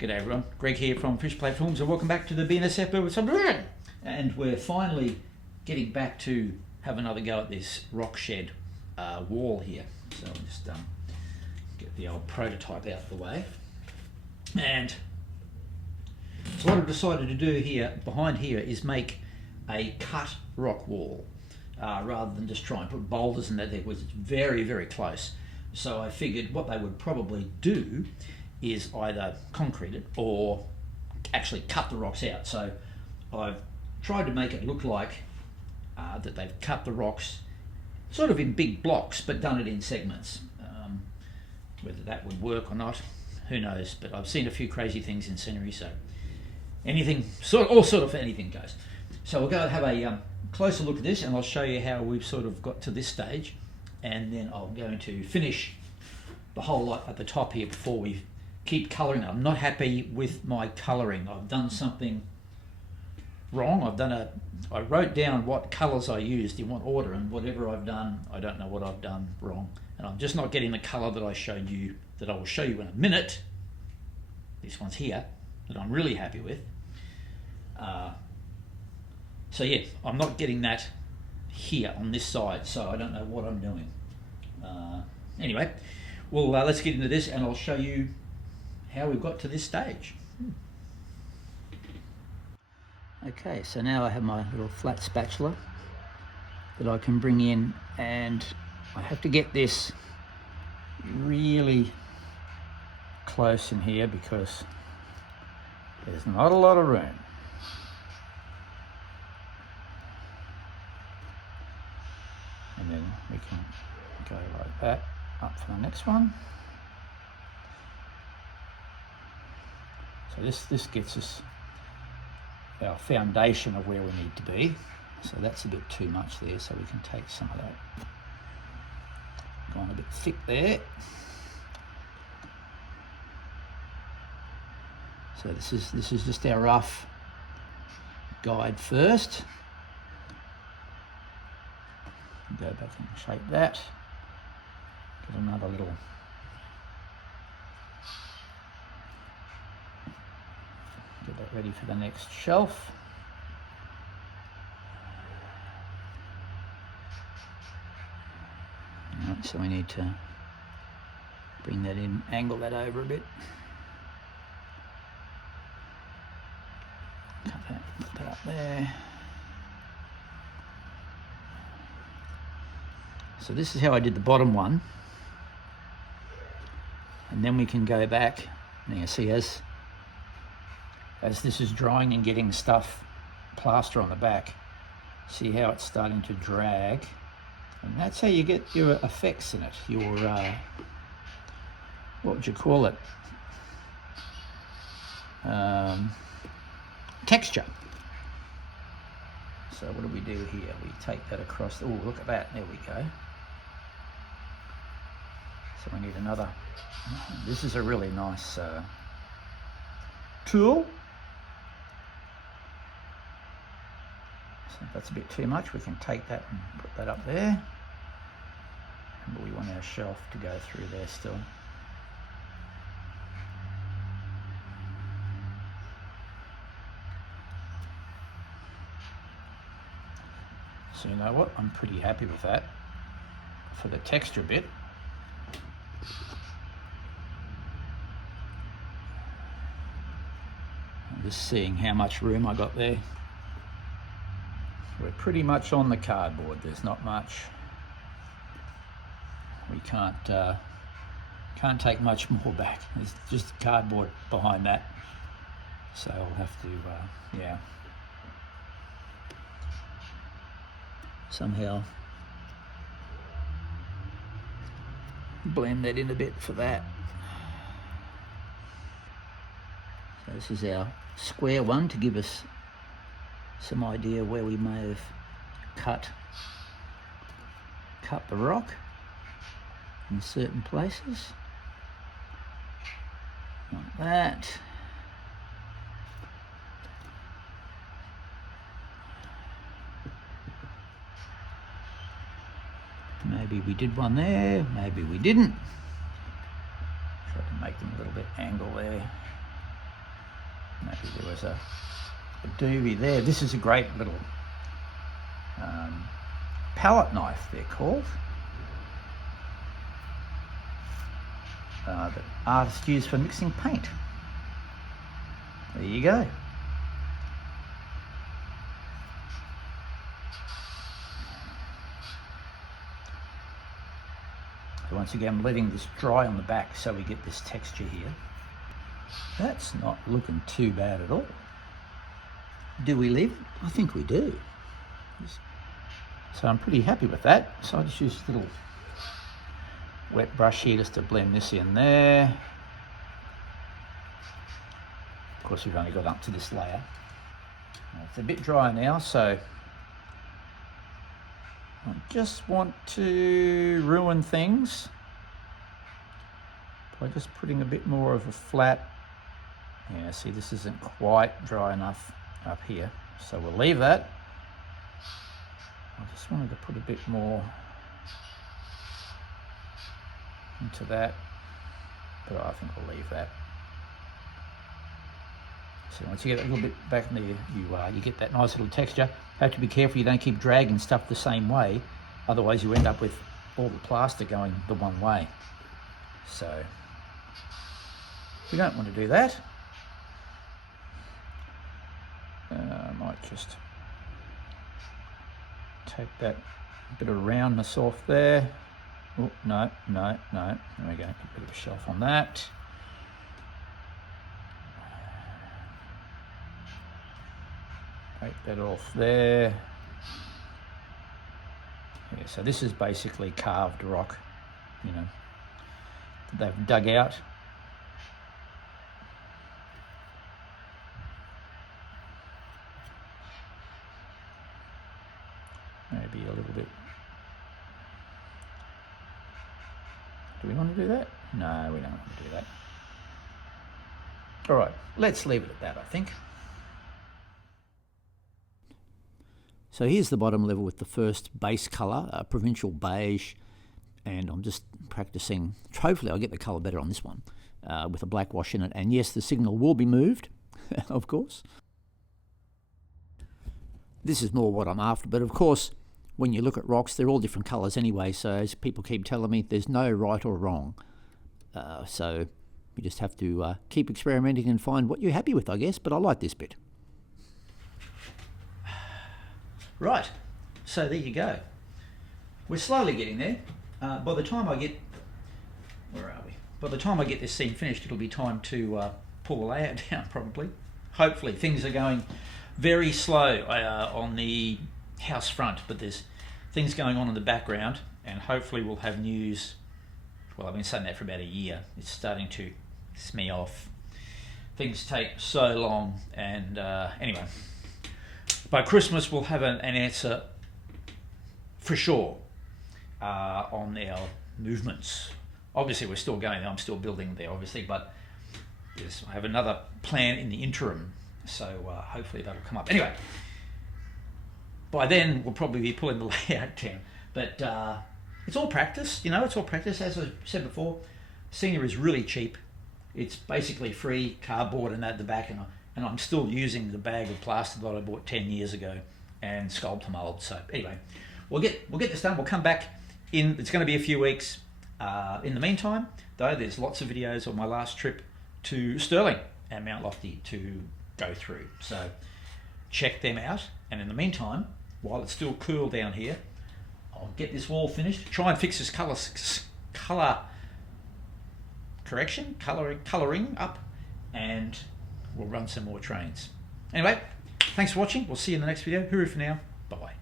G'day everyone, Greg here from Fish Platforms and welcome back to the BNSF with some. And we're finally getting back to have another go at this rock shed wall here. So I'll just get the old prototype out of the way. And so what I've decided to do here, behind here, is make a cut rock wall rather than just try and put boulders in there, which is very, very close. So I figured what they would probably do is either concrete it or actually cut the rocks out. So I've tried to make it look like that they've cut the rocks sort of in big blocks but done it in segments. Whether that would work or not, who knows, but I've seen a few crazy things in scenery, so anything, all sort of anything goes. So we'll go have a closer look at this and I'll show you how we've sort of got to this stage, and then I'm going to finish the whole lot at the top here before we keep colouring. I'm not happy with my colouring. I've done something wrong. I wrote down what colours I used in what order, and whatever I've done, I don't know what I've done wrong. And I'm just not getting the colour that I showed you, that I will show you in a minute. This one's here, that I'm really happy with. So yeah, I'm not getting that here on this side, so I don't know what I'm doing. Anyway, well, let's get into this and I'll show you how we've got to this stage. Okay, so now I have my little flat spatula that I can bring in, and I have to get this really close in here because there's not a lot of room. And then we can go like that up for the next one. So this gets us our foundation of where we need to be. So that's a bit too much there, so we can take some of that. Gone a bit thick there. So this is just our rough guide first. Go back and shape that. Get another little get that ready for the next shelf. Alright, so we need to bring that in, angle that over a bit. Put that up there. So this is how I did the bottom one. And then we can go back. Now you see as this is drying and getting stuff, plaster on the back, see how it's starting to drag, and that's how you get your effects in it, your what would you call it, texture. So what do we do here? We take that across. Oh, look at that, there we go. So we need another. This is a really nice tool. So if that's a bit too much, we can take that and put that up there. And we want our shelf to go through there still. So you know what? I'm pretty happy with that for the texture bit. I'm just seeing how much room I got there. We're pretty much on the cardboard. There's not much. We can't take much more back. There's just cardboard behind that. So I'll have to, yeah, somehow blend that in a bit for that. So this is our square one to give us some idea where we may have cut the rock in certain places, like that. Maybe we did one there, maybe we didn't. Try to make them a little bit angle there. there was a doobie there. This is a great little palette knife, they're called, that artists use for mixing paint. There you go. So once again, I'm letting this dry on the back so we get this texture here. That's not looking too bad at all. Do we leave it? I think we do. So I'm pretty happy with that. So I just use a little wet brush here just to blend this in there. Of course, we've only got up to this layer. It's a bit dry now, so I just want to ruin things by just putting a bit more of a flat. Yeah, see, this isn't quite dry enough up here, so we'll leave that. I just wanted to put a bit more into that, but I think I'll leave that. So once you get a little bit back in there, you get that nice little texture. Have to be careful you don't keep dragging stuff the same way, otherwise you end up with all the plaster going the one way. So we don't want to do that. I might just take that bit of roundness off there. Oh, no. There we go, a bit of a shelf on that. Take that off there. Yeah, so this is basically carved rock, you know, that they've dug out. Maybe a little bit. Do we want to do that? No, we don't want to do that. All right, let's leave it at that, I think. So here's the bottom level with the first base colour, provincial beige, and I'm just practicing. Hopefully I'll get the colour better on this one with a black wash in it. And yes, the signal will be moved, of course. This is more what I'm after, but of course, when you look at rocks, they're all different colours anyway, so as people keep telling me, there's no right or wrong. So you just have to keep experimenting and find what you're happy with, I guess, but I like this bit. Right, so there you go. We're slowly getting there. By the time I get, where are we? By the time I get this scene finished, it'll be time to pull the layout down, probably. Hopefully, things are going very slow on the house front, but there's things going on in the background, and hopefully we'll have news. Well, I've been saying that for about a year. It's starting to piss me off. Things take so long, and anyway. By Christmas, we'll have an answer for sure on our movements. Obviously, we're still going. I'm still building there, obviously, but I have another plan in the interim, so hopefully that'll come up. Anyway, by then, we'll probably be pulling the layout down. But it's all practice, you know, it's all practice. As I said before, scenery is really cheap. It's basically free cardboard and that at the back, and I'm still using the bag of plaster that I bought 10 years ago and sculpt mold. So anyway, we'll get this done. We'll come back in. It's going to be a few weeks. In the meantime, though, there's lots of videos of my last trip to Stirling and Mount Lofty to go through. So check them out. And in the meantime, while it's still cool down here, I'll get this wall finished. Try and fix this color correction, coloring up, and we'll run some more trains. Anyway, thanks for watching. We'll see you in the next video. Hooroo for now. Bye-bye.